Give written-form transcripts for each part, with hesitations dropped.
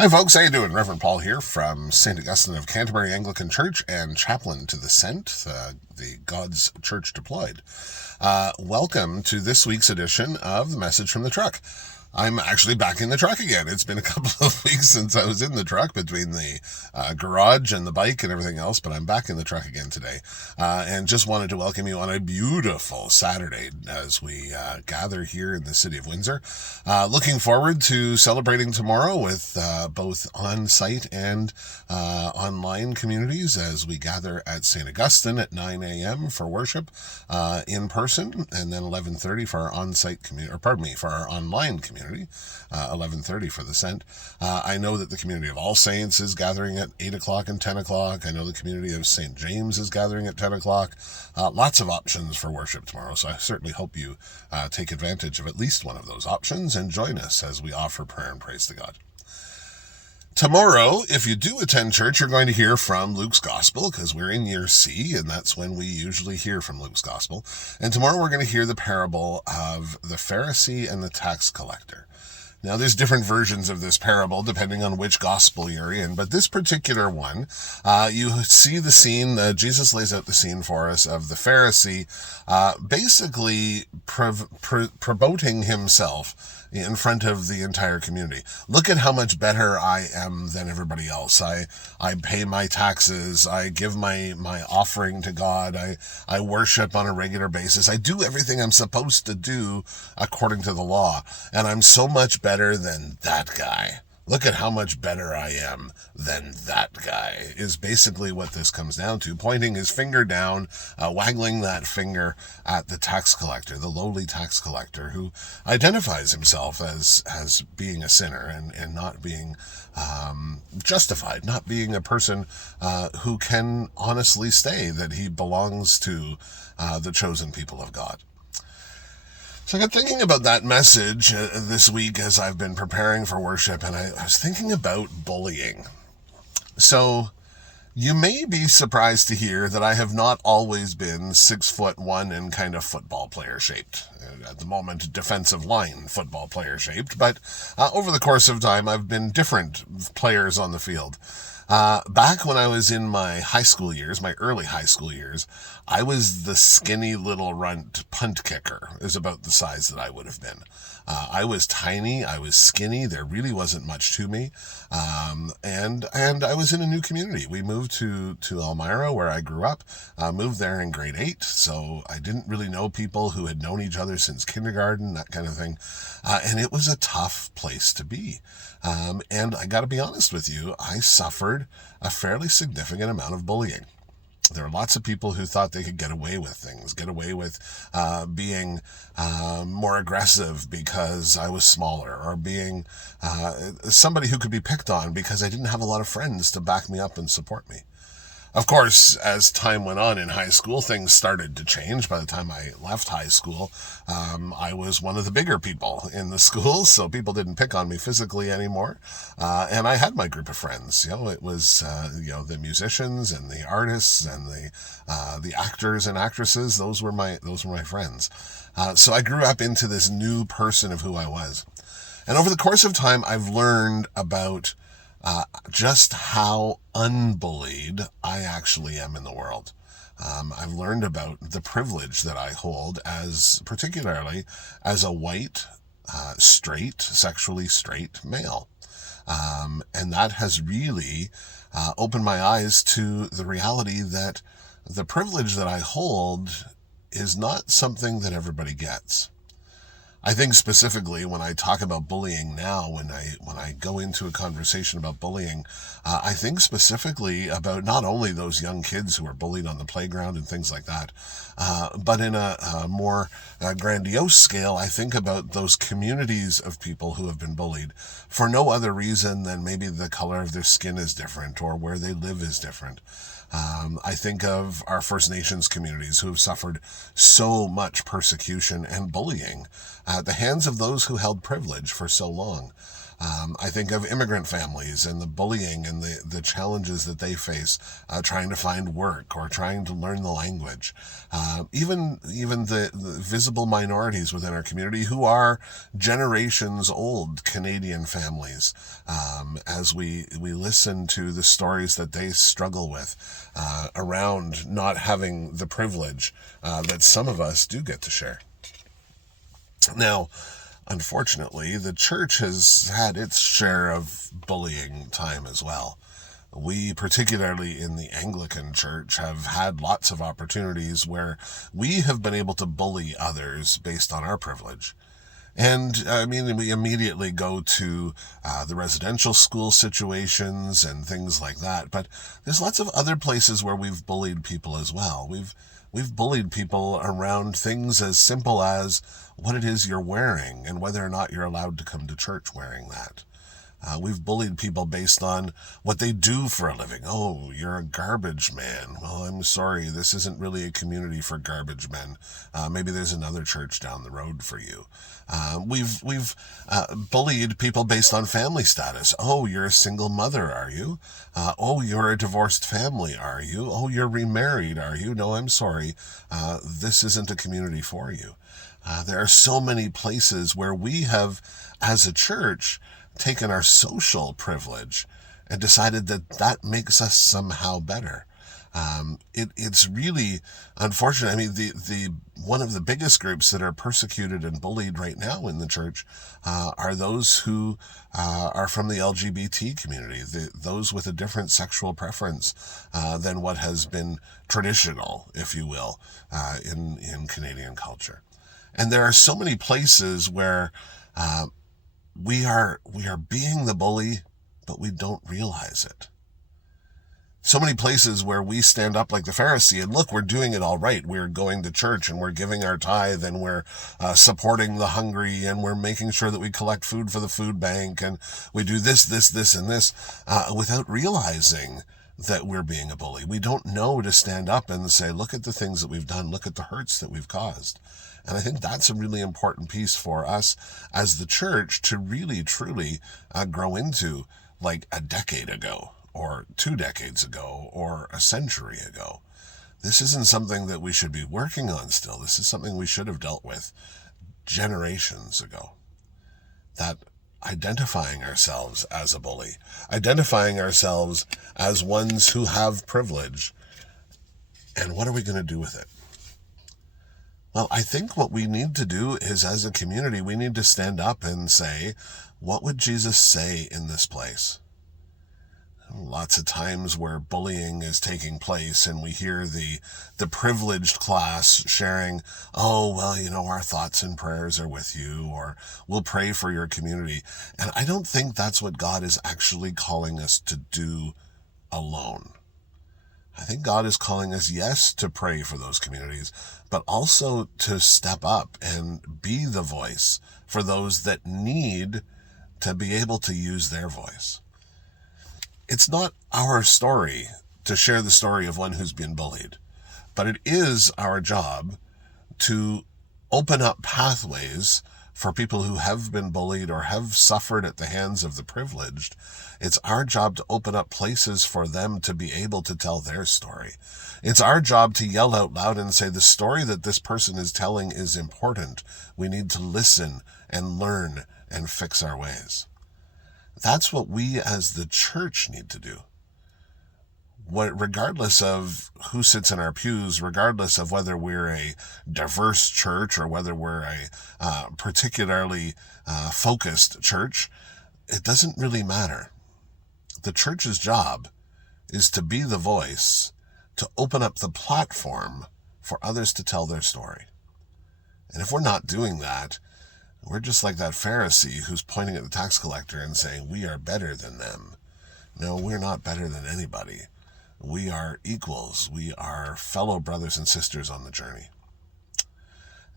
Hi folks, how you doing? Rev Paul here from St. Augustine of Canterbury Anglican Church and chaplain to the Sent, the God's Church Deployed. Welcome to this week's edition of the Message from the Truck. I'm actually back in the truck again. It's been a couple of weeks since I was in the truck between the garage and the bike and everything else, but I'm back in the truck again today. And just wanted to welcome you on a beautiful Saturday as we gather here in the city of Windsor. Looking forward to celebrating tomorrow with both on-site and online communities as we gather at St. Augustine at 9 a.m. for worship in person, and then 11:30 for our on-site community, for our online community. 11:30 for the Sent. I know that the community of All Saints is gathering at 8 o'clock and 10 o'clock. I know the community of St. James is gathering at 10 o'clock. Lots of options for worship tomorrow, so I certainly hope you take advantage of at least one of those options and join us as we offer prayer and praise to God. Tomorrow, if you do attend church, you're going to hear from Luke's Gospel because we're in year C, and that's when we usually hear from Luke's Gospel. And tomorrow we're going to hear the parable of the Pharisee and the tax collector. Now, there's different versions of this parable depending on which gospel you're in, but this particular one, you see the scene, Jesus lays out the scene for us of the Pharisee basically promoting himself in front of the entire community. Look at how much better I am than everybody else. I pay my taxes. I give my offering to God. I worship on a regular basis. I do everything I'm supposed to do according to the law. And I'm so much better than that guy. Look at how much better I am than that guy, is basically what this comes down to. Pointing his finger down, waggling that finger at the tax collector, the lowly tax collector, who identifies himself as being a sinner and not being justified, not being a person who can honestly say that he belongs to the chosen people of God. So I got thinking about that message this week as I've been preparing for worship, and I was thinking about bullying. So you may be surprised to hear that I have not always been 6'1" and kind of football player shaped. At the moment, defensive line football player shaped, but over the course of time, I've been different players on the field. Back when I was in my high school years, my early high school years, I was the skinny little runt punt kicker, is about the size that I would have been. I was tiny, I was skinny, there really wasn't much to me, and I was in a new community. We moved to Elmira, where I grew up, moved there in grade 8, so I didn't really know people who had known each other since kindergarten, that kind of thing, and it was a tough place to be. And I got to be honest with you, I suffered a fairly significant amount of bullying. There were lots of people who thought they could get away with things, get away with being more aggressive because I was smaller, or being somebody who could be picked on because I didn't have a lot of friends to back me up and support me. Of course, as time went on in high school, things started to change. By the time I left high school, I was one of the bigger people in the school, so people didn't pick on me physically anymore. And I had my group of friends. It was the musicians and the artists and the actors and actresses. Those were my friends. So I grew up into this new person of who I was. And over the course of time, I've learned about just how unbullied I actually am in the world. I've learned about the privilege that I hold particularly as a white, sexually straight male. And that has really opened my eyes to the reality that the privilege that I hold is not something that everybody gets. I think specifically when I talk about bullying now, when I go into a conversation about bullying, I think specifically about not only those young kids who are bullied on the playground and things like that, but in a more grandiose scale, I think about those communities of people who have been bullied for no other reason than maybe the color of their skin is different or where they live is different. I think of our First Nations communities who have suffered so much persecution and bullying at the hands of those who held privilege for so long. I think of immigrant families and the bullying and the challenges that they face trying to find work or trying to learn the language. Even the visible minorities within our community who are generations old Canadian families, as we listen to the stories that they struggle with around not having the privilege that some of us do get to share. Now, unfortunately, the church has had its share of bullying time as well. We, particularly in the Anglican Church, have had lots of opportunities where we have been able to bully others based on our privilege. And I mean, we immediately go to the residential school situations and things like that. But there's lots of other places where we've bullied people as well. We've bullied people around things as simple as what it is you're wearing and whether or not you're allowed to come to church wearing that. We've bullied people based on what they do for a living. Oh, you're a garbage man. Well, I'm sorry, this isn't really a community for garbage men. Maybe there's another church down the road for you. We've bullied people based on family status. Oh, you're a single mother, are you? Oh, you're a divorced family, are you? Oh, you're remarried, are you? No, I'm sorry. This isn't a community for you. There are so many places where we have, as a church, taken our social privilege and decided that makes us somehow better. It's really unfortunate. I mean, the one of the biggest groups that are persecuted and bullied right now in the church are those who are from the LGBT community, those with a different sexual preference than what has been traditional, if you will, in Canadian culture. And there are so many places where we are being the bully, but we don't realize it. So many places where we stand up like the Pharisee and look, we're doing it all right. We're going to church and we're giving our tithe and we're supporting the hungry and we're making sure that we collect food for the food bank and we do this, and this without realizing that we're being a bully. We don't know to stand up and say, look at the things that we've done. Look at the hurts that we've caused. And I think that's a really important piece for us as the church to really, truly grow into like a decade ago or 2 decades ago or a century ago. This isn't something that we should be working on still. This is something we should have dealt with generations ago. That identifying ourselves as a bully, identifying ourselves as ones who have privilege, and what are we going to do with it? Well, I think what we need to do is, as a community, we need to stand up and say, what would Jesus say in this place? Lots of times where bullying is taking place and we hear the privileged class sharing, oh, well, you know, our thoughts and prayers are with you, or we'll pray for your community. And I don't think that's what God is actually calling us to do alone. I think God is calling us, yes, to pray for those communities, but also to step up and be the voice for those that need to be able to use their voice. It's not our story to share the story of one who's been bullied, but it is our job to open up pathways for people who have been bullied or have suffered at the hands of the privileged. It's our job to open up places for them to be able to tell their story. It's our job to yell out loud and say, the story that this person is telling is important. We need to listen and learn and fix our ways. That's what we as the church need to do. Regardless of who sits in our pews, regardless of whether we're a diverse church or whether we're a particularly focused church, it doesn't really matter. The church's job is to be the voice, to open up the platform for others to tell their story. And if we're not doing that, we're just like that Pharisee who's pointing at the tax collector and saying, we are better than them. No, we're not better than anybody. We are equals. We are fellow brothers and sisters on the journey.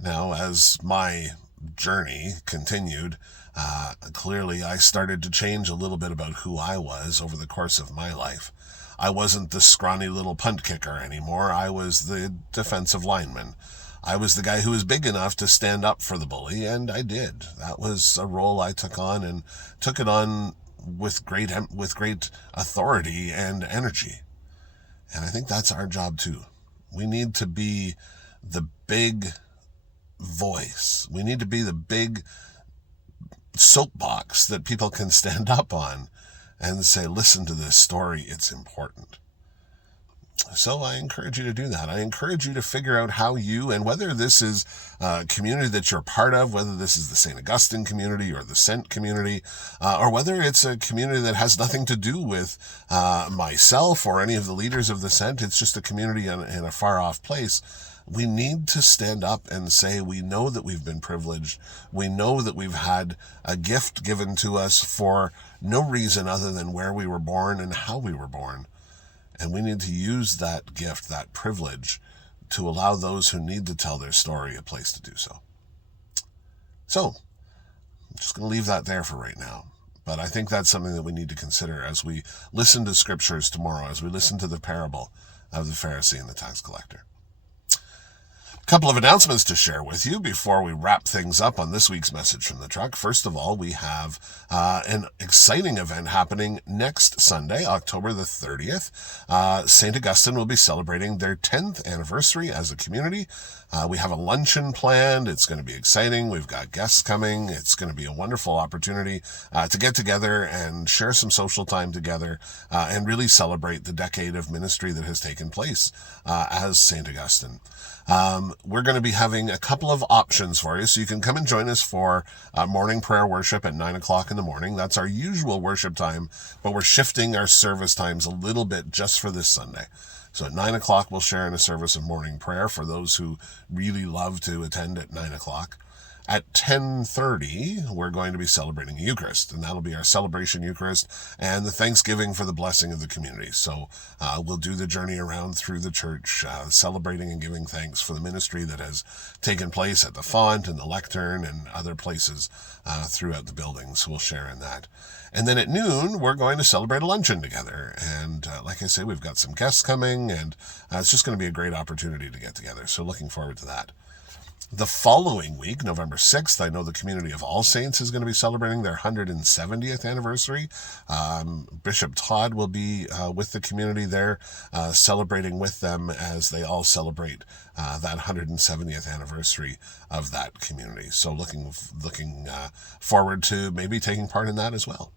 Now, as my journey continued, clearly I started to change a little bit about who I was over the course of my life. I wasn't the scrawny little punt kicker anymore. I was the defensive lineman. I was the guy who was big enough to stand up for the bully, and I did. That was a role I took on, and took it on with great authority and energy. And I think that's our job too. We need to be the big voice. We need to be the big soapbox that people can stand up on and say, listen to this story, it's important. So I encourage you to do that. I encourage you to figure out how you, and whether this is a community that you're part of, whether this is the St. Augustine community or the Sent community, or whether it's a community that has nothing to do with myself or any of the leaders of the Sent, it's just a community in a far off place. We need to stand up and say, we know that we've been privileged. We know that we've had a gift given to us for no reason other than where we were born and how we were born. And we need to use that gift, that privilege, to allow those who need to tell their story a place to do so. So, I'm just going to leave that there for right now. But I think that's something that we need to consider as we listen to scriptures tomorrow, as we listen to the parable of the Pharisee and the tax collector. A couple of announcements to share with you before we wrap things up on this week's Message from the Truck. First of all, we have an exciting event happening next Sunday, October the 30th. St. Augustine will be celebrating their 10th anniversary as a community. We have a luncheon planned. It's going to be exciting. We've got guests coming. It's going to be a wonderful opportunity to get together and share some social time together and really celebrate the decade of ministry that has taken place as St. Augustine. We're going to be having a couple of options for you. So you can come and join us for morning prayer worship at 9 o'clock in the morning. That's our usual worship time, but we're shifting our service times a little bit just for this Sunday. So at 9 o'clock, we'll share in a service of morning prayer for those who really love to attend at 9 o'clock. At 10:30, we're going to be celebrating Eucharist, and that'll be our celebration Eucharist and the Thanksgiving for the blessing of the community. So we'll do the journey around through the church, celebrating and giving thanks for the ministry that has taken place at the font and the lectern and other places throughout the building. So we'll share in that. And then at noon, we're going to celebrate a luncheon together. And like I say, we've got some guests coming, and it's just going to be a great opportunity to get together. So looking forward to that. The following week, November 6th, I know the community of All Saints is going to be celebrating their 170th anniversary. Bishop Todd will be with the community there, celebrating with them as they all celebrate that 170th anniversary of that community. So looking forward to maybe taking part in that as well.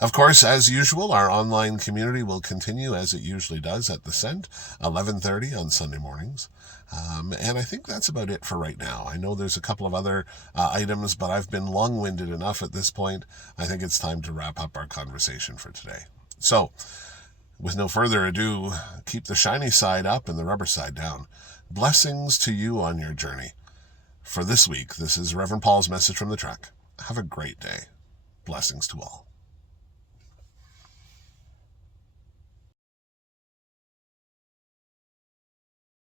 Of course, as usual, our online community will continue as it usually does at the Sent, 11:30 on Sunday mornings. And I think that's about it for right now. I know there's a couple of other items, but I've been long-winded enough at this point. I think it's time to wrap up our conversation for today. So, with no further ado, keep the shiny side up and the rubber side down. Blessings to you on your journey. For this week, this is Rev Paul's Message from the Truck. Have a great day. Blessings to all.